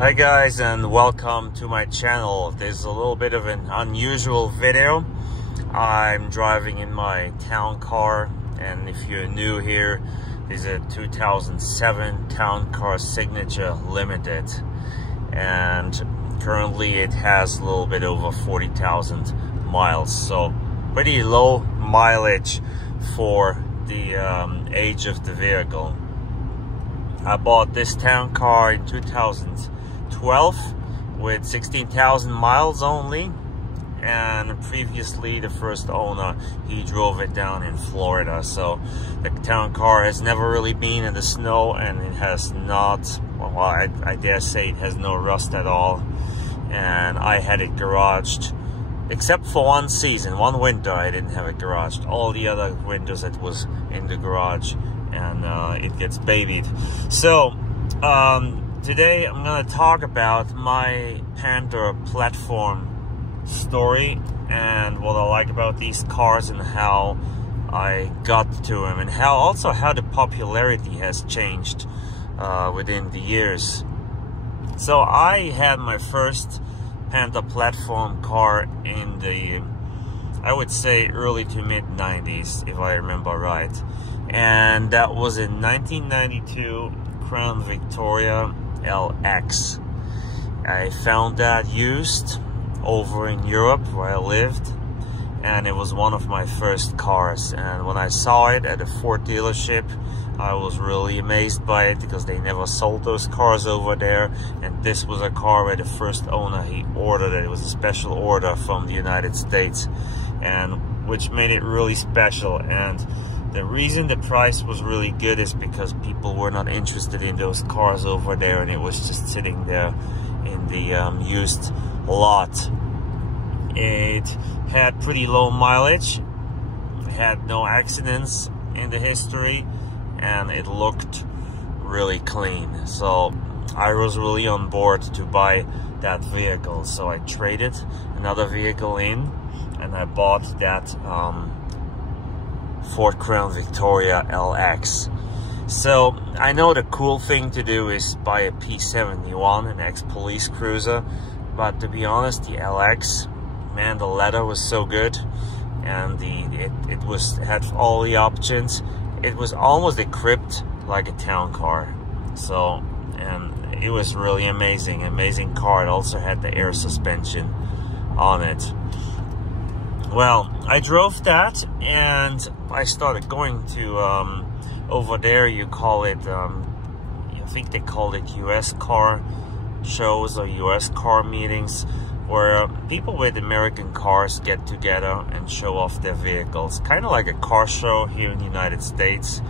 Hi guys, and welcome to my channel. This is a little bit of an unusual video. I'm driving in my town car, and if you're new here, this is a 2007 Town Car Signature Limited, and currently it has a little bit over 40,000 miles, so pretty low mileage for the age of the vehicle. I bought this town car in 2012 with 16,000 miles only, and previously the first owner, he drove it down in Florida. So the town car has never really been in the snow, and it has not, well, I dare say it has no rust at all. And I had it garaged, except for one season, one winter I didn't have it garaged. All the other winters it was in the garage, and it gets babied. So today I'm gonna talk about my Panther platform story and what I like about these cars and how I got to them, and how the popularity has changed within the years. So I had my first Panther platform car in the, I would say, early to mid 90s, if I remember right. And that was in 1992 Crown Victoria LX. I found that used over in Europe where I lived, and it was one of my first cars. And when I saw it at a Ford dealership, I was really amazed by it, because they never sold those cars over there, and this was a car where the first owner, he ordered it. It was a special order from the United States, and which made it really special. And the reason the price was really good is because people were not interested in those cars over there, and it was just sitting there in the used lot. It had pretty low mileage, had no accidents in the history, and it looked really clean. So I was really on board to buy that vehicle. So I traded another vehicle in, and I bought that Ford Crown Victoria LX. So I know the cool thing to do is buy a P71, an ex-police cruiser, but to be honest, the LX, man, the leather was so good, and it had all the options. It was almost equipped like a town car. So, and it was really amazing car. It also had the air suspension on it. Well, I drove that, and I started going to over there, you call it I think they called it US car shows or US car meetings, where people with American cars get together and show off their vehicles, kind of like a car show here in the United States,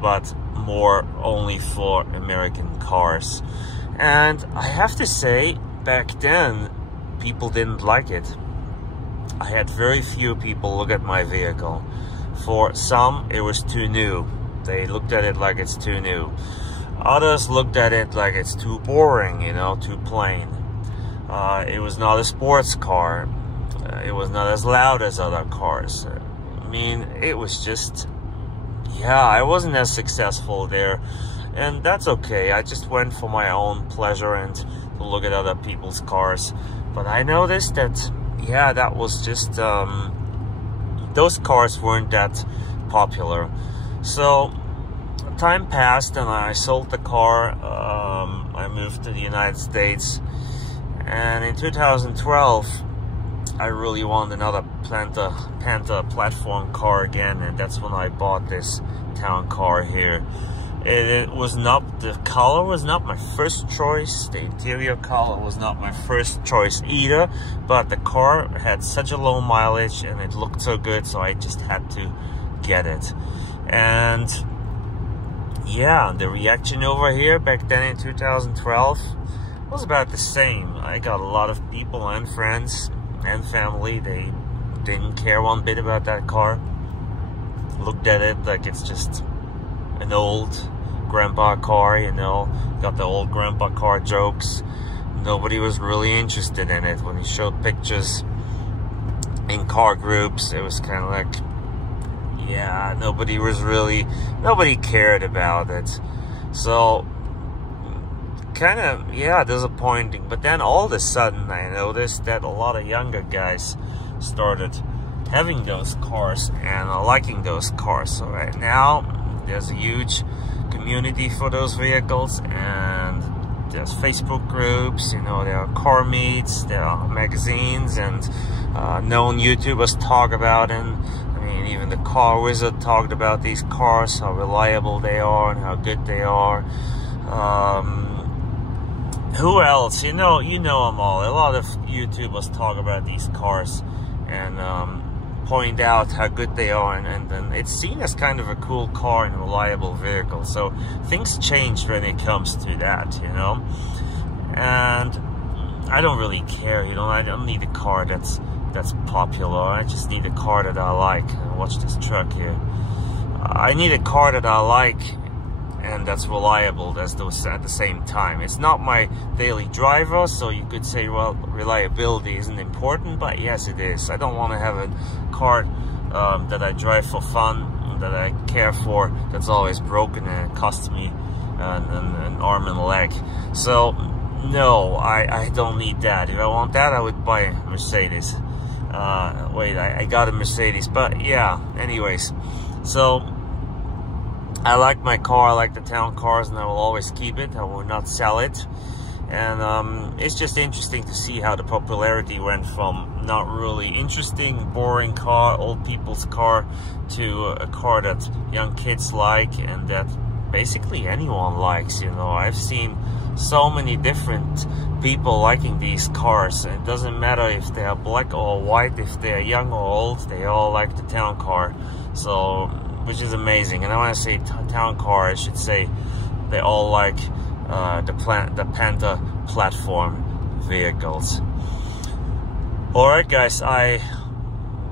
but more only for American cars. And I have to say, back then people didn't like it. I had very few people look at my vehicle. For some, it was too new. They looked at it like it's too new. Others looked at it like it's too boring, you know, too plain. It was not a sports car. It was not as loud as other cars. I mean, it was just, yeah, I wasn't as successful there. And that's okay. I just went for my own pleasure and to look at other people's cars. But I noticed that, yeah, that was just, those cars weren't that popular. So time passed, and I sold the car. I moved to the United States, and in 2012 I really wanted another Panther platform car again, and that's when I bought this town car here. It was not, the color was not my first choice, the interior color was not my first choice either, but the car had such a low mileage and it looked so good, so I just had to get it. And yeah, the reaction over here back then in 2012 was about the same. I got a lot of people and friends and family, they didn't care one bit about that car, looked at it like it's just an old grandpa car, you know, got the old grandpa car jokes. Nobody was really interested in it. When he showed pictures in car groups, it was kind of like, yeah, nobody cared about it. So kind of, yeah, disappointing. But then all of a sudden I noticed that a lot of younger guys started having those cars and liking those cars. So right now there's a huge community for those vehicles, and there's Facebook groups, you know, there are car meets, there are magazines, and known YouTubers talk about it. I mean, even the Car Wizard talked about these cars, how reliable they are and how good they are. Who else? You know them all. A lot of YouTubers talk about these cars and point out how good they are, and it's seen as kind of a cool car and reliable vehicle. So things changed when it comes to that, you know. And I don't really care, you know. I don't need a car that's popular. I just need a car that I like. Watch this truck here. I need a car that I like and that's reliable at the same time. It's not my daily driver, so you could say, well, reliability isn't important, but yes, it is. I don't want to have a car that I drive for fun, that I care for, that's always broken and it costs me an arm and a leg. So no, I don't need that. If I want that, I would buy a Mercedes. Wait, I got a Mercedes, but yeah, anyways. So I like my car, I like the town cars, and I will always keep it. I will not sell it. And it's just interesting to see how the popularity went from not really interesting, boring car, old people's car, to a car that young kids like and that basically anyone likes, you know. I've seen so many different people liking these cars. It doesn't matter if they are black or white, if they are young or old, they all like the town car. So, which is amazing. And I want to say town car, I should say they all like the Panther platform vehicles. Alright guys, I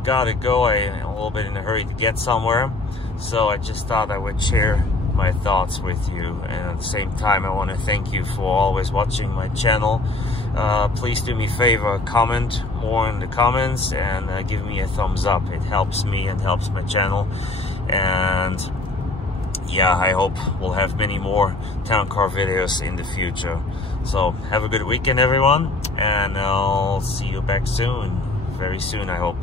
gotta go. I'm a little bit in a hurry to get somewhere, so I just thought I would share my thoughts with you, and at the same time I want to thank you for always watching my channel. Please do me a favor, comment more in the comments and give me a thumbs up. It helps me and helps my channel. And yeah, I hope we'll have many more town car videos in the future. So have a good weekend everyone, and I'll see you back soon, very soon I hope.